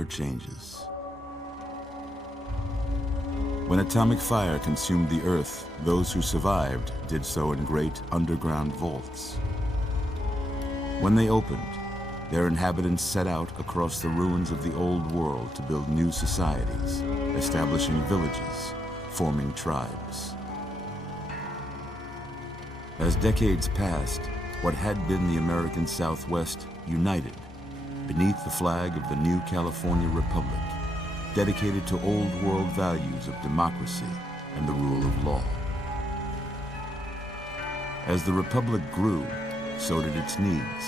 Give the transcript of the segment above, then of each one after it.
never changes. When atomic fire consumed the Earth, those who survived did so in great underground vaults. When they opened, their inhabitants set out across the ruins of the old world to build new societies, establishing villages, forming tribes. As decades passed, what had been the American Southwest united beneath the flag of the new California Republic, dedicated to old world values of democracy and the rule of law. As the Republic grew, so did its needs.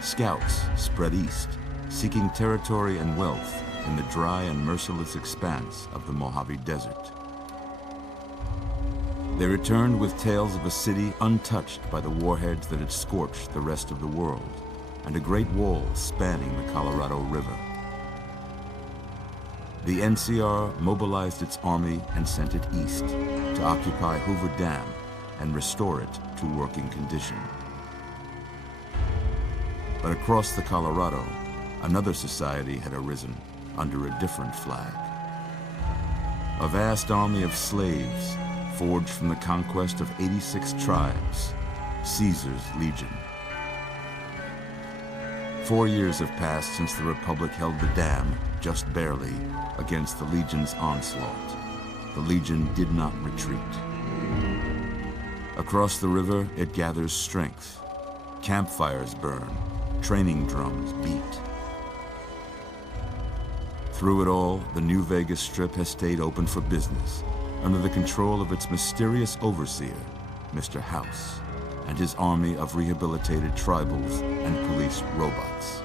Scouts spread east, seeking territory and wealth in the dry and merciless expanse of the Mojave Desert. They returned with tales of a city untouched by the warheads that had scorched the rest of the world, and a great wall spanning the Colorado River. The NCR mobilized its army and sent it east to occupy Hoover Dam and restore it to working condition. But across the Colorado, another society had arisen under a different flag. A vast army of slaves forged from the conquest of 86 tribes, Caesar's Legion. 4 years have passed since the Republic held the dam, just barely, against the Legion's onslaught. The Legion did not retreat. Across the river, it gathers strength. Campfires burn, training drums beat. Through it all, the New Vegas Strip has stayed open for business, under the control of its mysterious overseer, Mr. House, and his army of rehabilitated tribals and police robots.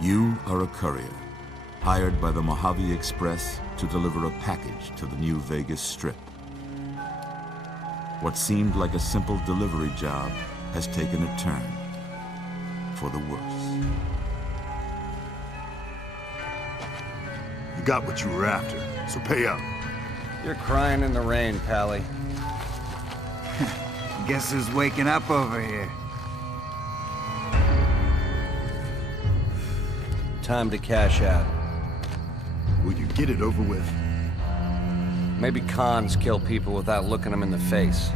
You are a courier, hired by the Mojave Express to deliver a package to the New Vegas Strip. What seemed like a simple delivery job has taken a turn for the worse. You got what you were after, so pay up. You're crying in the rain, Pally. Guess who's waking up over here? Time to cash out. Will you get it over with? Maybe cons kill people without looking them in the face.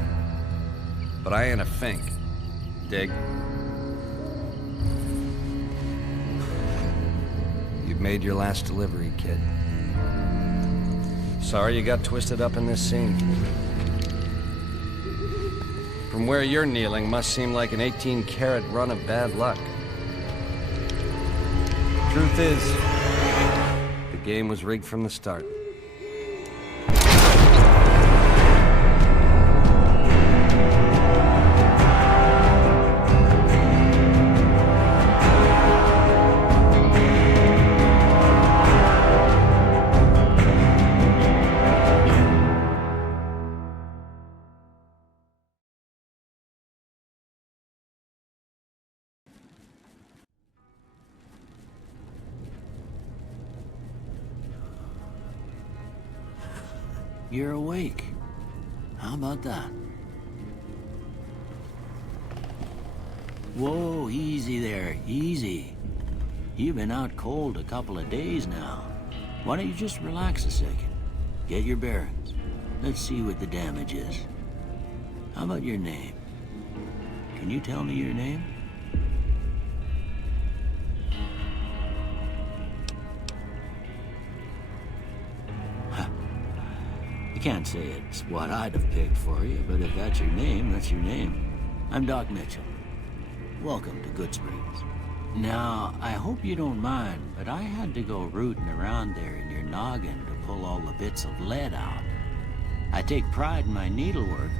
But I ain't a fink. Dig? You've made your last delivery, kid. Sorry you got twisted up in this scene. From where you're kneeling must seem like an 18-carat run of bad luck. Truth is, the game was rigged from the start. You're awake. How about that? Whoa, easy there, easy. You've been out cold a couple of days now. Why don't you just relax a second? Get your bearings. Let's see what the damage is. How about your name? Can you tell me your name? I can't say it's what I'd have picked for you, but if that's your name, that's your name. I'm Doc Mitchell. Welcome to Goodsprings. Now, I hope you don't mind, but I had to go rooting around there in your noggin to pull all the bits of lead out. I take pride in my needlework,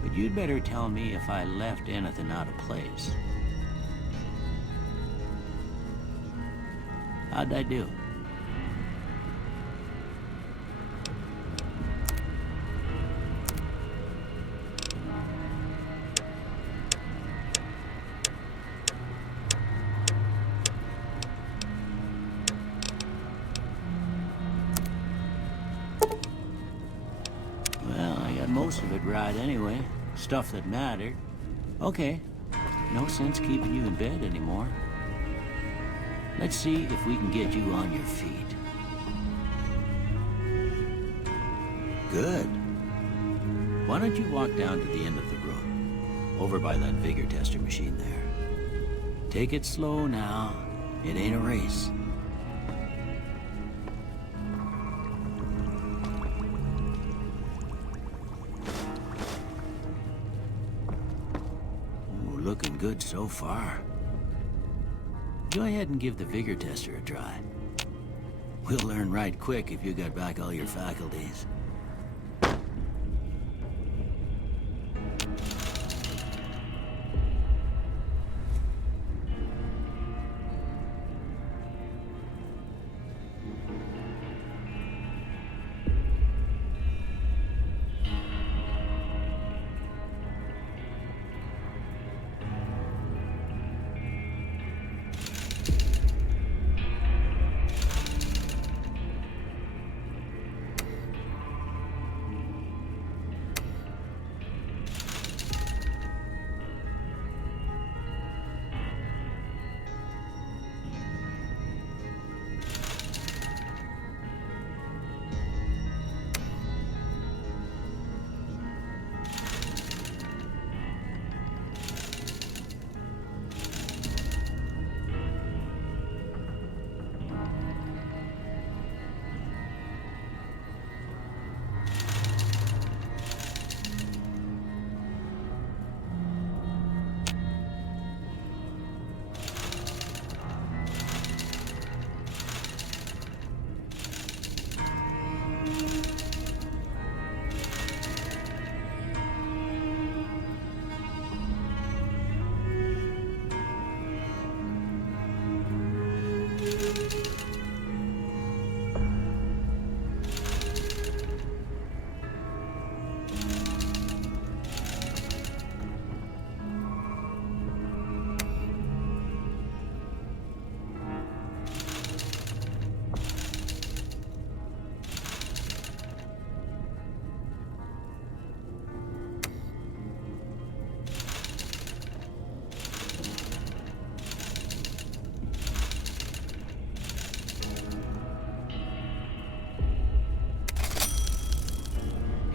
but you'd better tell me if I left anything out of place. How'd I do? Most of it right anyway. Stuff that mattered. Okay. No sense keeping you in bed anymore. Let's see if we can get you on your feet. Good. Why don't you walk down to the end of the room, over by that vigor tester machine there. Take it slow now. It ain't a race. Ooh, looking good so far. Go ahead and give the vigor tester a try. We'll learn right quick if you got back all your faculties.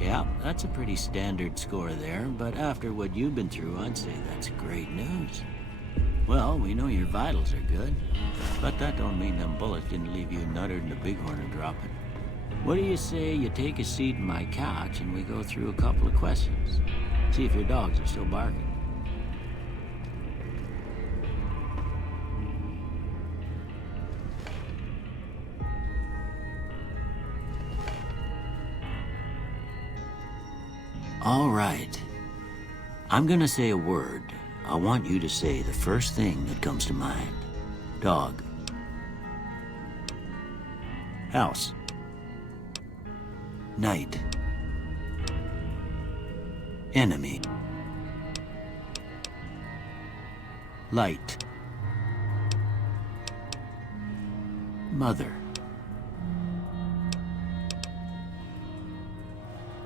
Yeah, that's a pretty standard score there, but after what you've been through, I'd say that's great news. Well, we know your vitals are good, but that don't mean them bullets didn't leave you nuttered and a bighorn dropping. What do you say you take a seat in my couch and we go through a couple of questions? See if your dogs are still barking. All right. I'm gonna say a word. I want you to say the first thing that comes to mind. Dog. House. Night. Enemy. Light. Mother.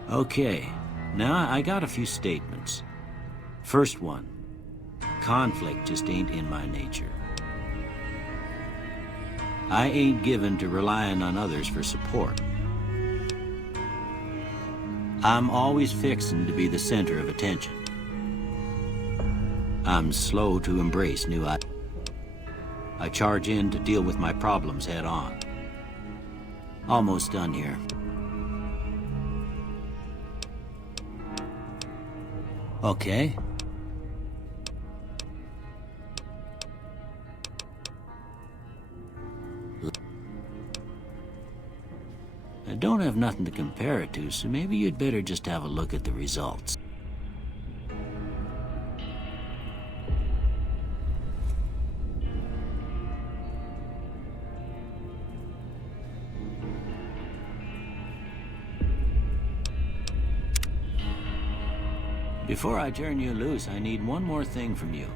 Okay. Now, I got a few statements. First one, conflict just ain't in my nature. I ain't given to relying on others for support. I'm always fixin' to be the center of attention. I'm slow to embrace new ideas. I charge in to deal with my problems head on. Almost done here. Okay. I don't have nothing to compare it to, so maybe you'd better just have a look at the results. Before I turn you loose, I need one more thing from you.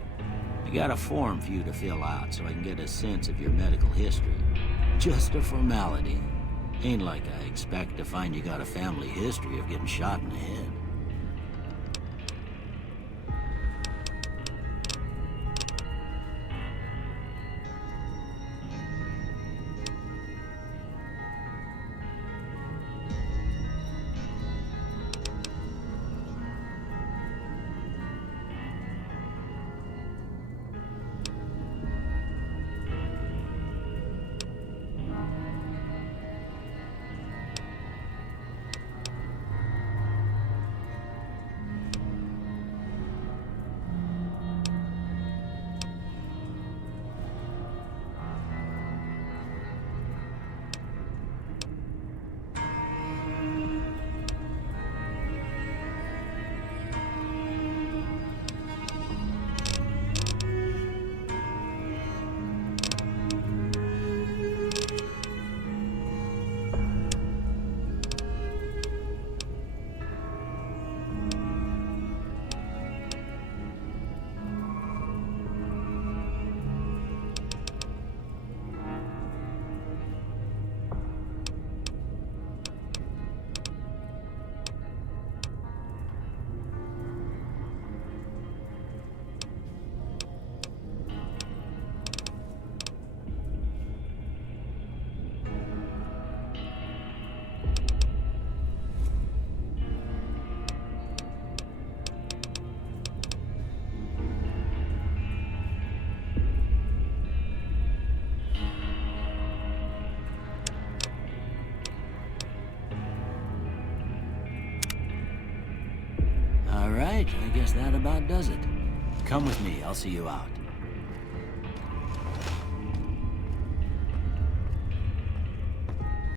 I got a form for you to fill out so I can get a sense of your medical history. Just a formality. Ain't like I expect to find you got a family history of getting shot in the head. All right, I guess that about does it. Come with me, I'll see you out.